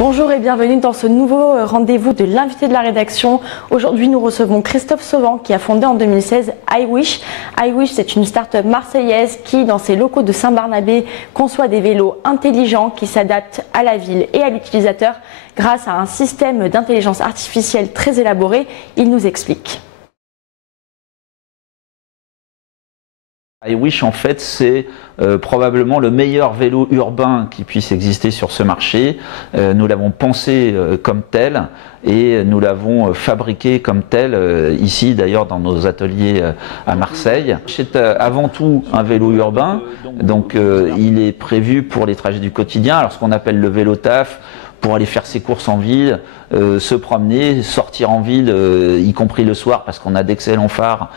Bonjour et bienvenue dans ce nouveau rendez-vous de l'invité de la rédaction. Aujourd'hui, nous recevons Christophe Sauvant qui a fondé en 2016 iWish. iWish, c'est une start-up marseillaise qui, dans ses locaux de Saint-Barnabé, conçoit des vélos intelligents qui s'adaptent à la ville et à l'utilisateur grâce à un système d'intelligence artificielle très élaboré. Il nous explique. iWish, en fait, c'est probablement le meilleur vélo urbain qui puisse exister sur ce marché. Nous l'avons pensé comme tel et nous l'avons fabriqué comme tel ici, d'ailleurs, dans nos ateliers à Marseille. C'est avant tout un vélo urbain, donc il est prévu pour les trajets du quotidien. Alors, ce qu'on appelle le vélo taf, pour aller faire ses courses en ville, se promener, sortir en ville, y compris le soir, parce qu'on a d'excellents phares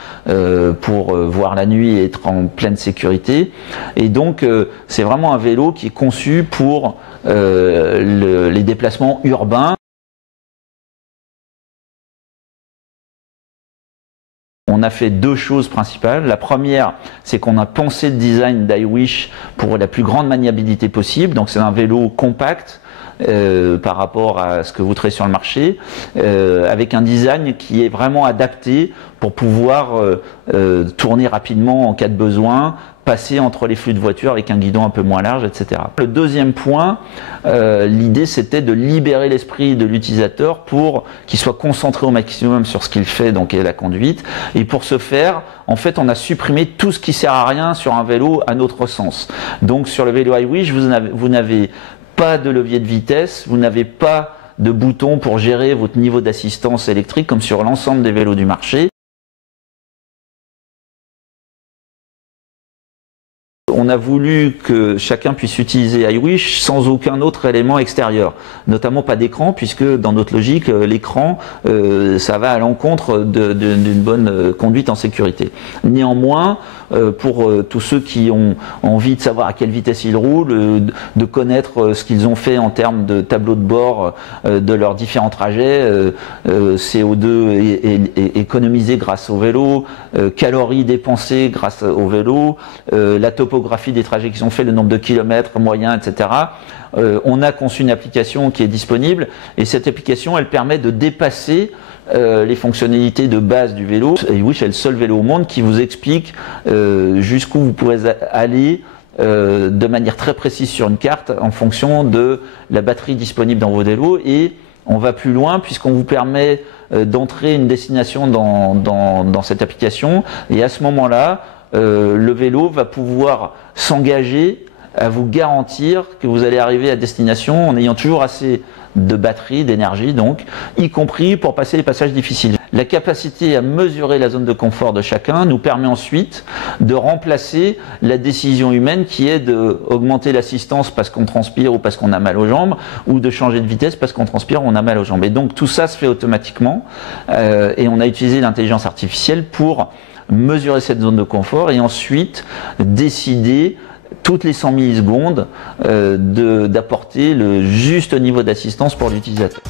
pour voir la nuit et être en pleine sécurité. Et donc, c'est vraiment un vélo qui est conçu pour les déplacements urbains. On a fait deux choses principales. La première, c'est qu'on a pensé le design d'iWish pour la plus grande maniabilité possible. Donc, c'est un vélo compact, par rapport à ce que vous trouvez sur le marché, avec un design qui est vraiment adapté pour pouvoir tourner rapidement en cas de besoin, passer entre les flux de voitures avec un guidon un peu moins large, etc. Le deuxième point, l'idée c'était de libérer l'esprit de l'utilisateur pour qu'il soit concentré au maximum sur ce qu'il fait, donc la conduite. Et pour ce faire, en fait, on a supprimé tout ce qui sert à rien sur un vélo à notre sens. Donc sur le vélo iWish, vous n'avez pas de levier de vitesse, vous n'avez pas de bouton pour gérer votre niveau d'assistance électrique comme sur l'ensemble des vélos du marché. On a voulu que chacun puisse utiliser iWish sans aucun autre élément extérieur, notamment pas d'écran, puisque dans notre logique, l'écran, ça va à l'encontre d'une bonne conduite en sécurité. Néanmoins, pour tous ceux qui ont envie de savoir à quelle vitesse ils roulent, de connaître ce qu'ils ont fait en termes de tableau de bord de leurs différents trajets, CO2 économisé grâce au vélo, calories dépensées grâce au vélo, la topographie des trajets qu'ils ont fait, le nombre de kilomètres moyens, etc. On a conçu une application qui est disponible et cette application, elle permet de dépasser les fonctionnalités de base du vélo. iWish est le seul vélo au monde qui vous explique jusqu'où vous pourrez aller de manière très précise sur une carte en fonction de la batterie disponible dans vos vélos. Et on va plus loin puisqu'on vous permet d'entrer une destination dans cette application et à ce moment-là, le vélo va pouvoir s'engager à vous garantir que vous allez arriver à destination en ayant toujours assez de batterie, d'énergie donc, y compris pour passer les passages difficiles. La capacité à mesurer la zone de confort de chacun nous permet ensuite de remplacer la décision humaine qui est d'augmenter l'assistance parce qu'on transpire ou parce qu'on a mal aux jambes, ou de changer de vitesse parce qu'on transpire ou on a mal aux jambes. Et donc tout ça se fait automatiquement et on a utilisé l'intelligence artificielle pour mesurer cette zone de confort et ensuite décider toutes les 100 millisecondes d'apporter le juste niveau d'assistance pour l'utilisateur.